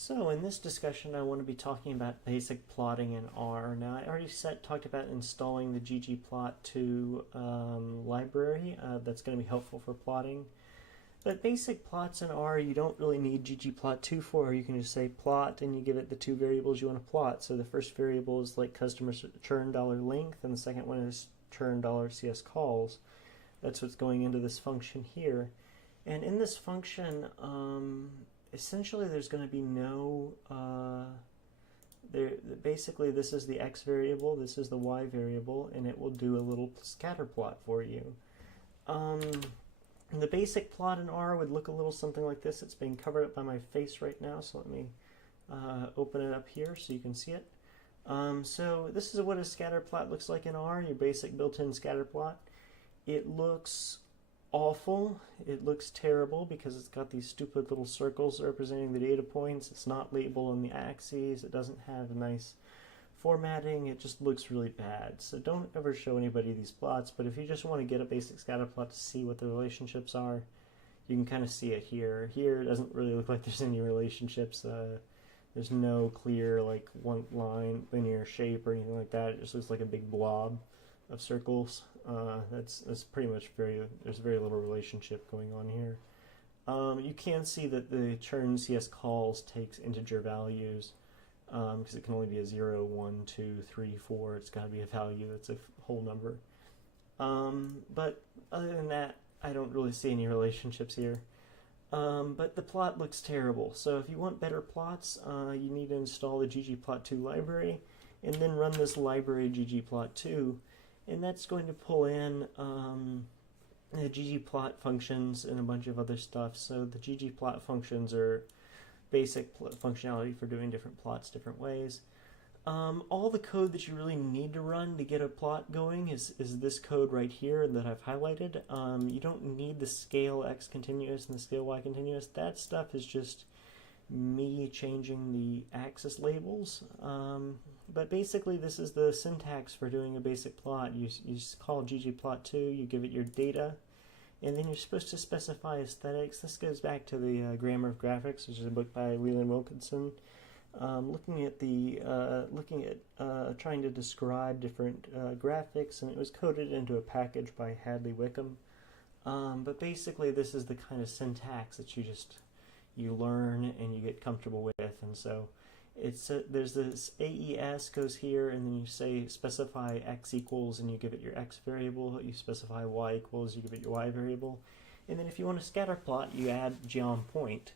So in this discussion, I want to be talking about basic plotting in R. Now, I already talked about installing the ggplot2 library. That's going to be helpful for plotting. But basic plots in R, you don't really need ggplot2 for. You can just say plot, and you give it the two variables you want to plot. So the first variable is like customer churn $length, and the second one is churn $CS calls. That's what's going into this function here. And in this function, essentially there's going to be no, basically this is the x variable, this is the y variable, and it will do a little scatter plot for you. The basic plot in R would look a little something like this. It's being covered up by my face right now, so let me open it up here so you can see it. So this is what a scatter plot looks like in R, your basic built-in scatter plot. It looks awful. It looks terrible because it's got these stupid little circles representing the data points. It's not labeled on the axes. It doesn't have a nice formatting. It just looks really bad. So don't ever show anybody these plots, but if you just want to get a basic scatter plot to see what the relationships are, you can kind of see it here. Here it doesn't really look like there's any relationships. There's no clear like one line linear shape or anything like that. It just looks like a big blob of circles. That's pretty much there's very little relationship going on here. You can see that the churn CS calls takes integer values because it can only be a 0, 1, 2, 3, 4. It's got to be a value that's a whole number. But other than that, I don't really see any relationships here. But the plot looks terrible. So if you want better plots, you need to install the ggplot2 library and then run this library ggplot2. And that's going to pull in the ggplot functions and a bunch of other stuff. So the ggplot functions are basic functionality for doing different plots different ways. All the code that you really need to run to get a plot going is this code right here that I've highlighted. You don't need the scale x continuous and the scale y continuous. That stuff is just me changing the axis labels. But basically this is the syntax for doing a basic plot. You just call ggplot2, you give it your data, and then you're supposed to specify aesthetics. This goes back to the Grammar of Graphics, which is a book by Leland Wilkinson. Looking at trying to describe different graphics, and it was coded into a package by Hadley Wickham. But basically this is the kind of syntax that you learn and you get comfortable with. And so it's there's this AES goes here, and then you say specify x equals, and you give it your x variable. You specify y equals, you give it your y variable. And then if you want a scatter plot, you add geom point.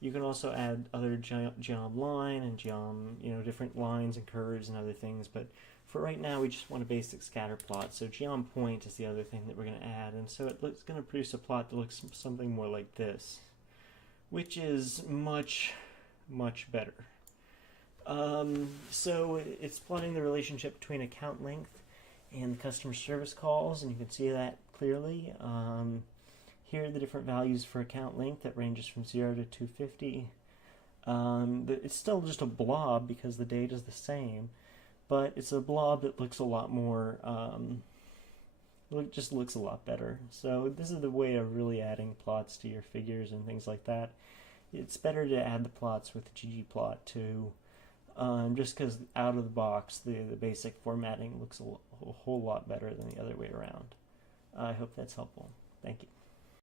You can also add other geom line and geom, different lines and curves and other things. But for right now, we just want a basic scatter plot. So geom point is the other thing that we're going to add. And so it's going to produce a plot that looks something more like this, which is much, much better. So it's plotting the relationship between account length and the customer service calls, and you can see that clearly. Here are the different values for account length that ranges from 0 to 250. It's still just a blob because the data is the same, but it's a blob that looks a lot more, just looks a lot better. So this is the way of really adding plots to your figures and things like that. It's better to add the plots with ggplot2, just because out of the box the basic formatting looks a whole lot better than the other way around. I hope that's helpful. Thank you.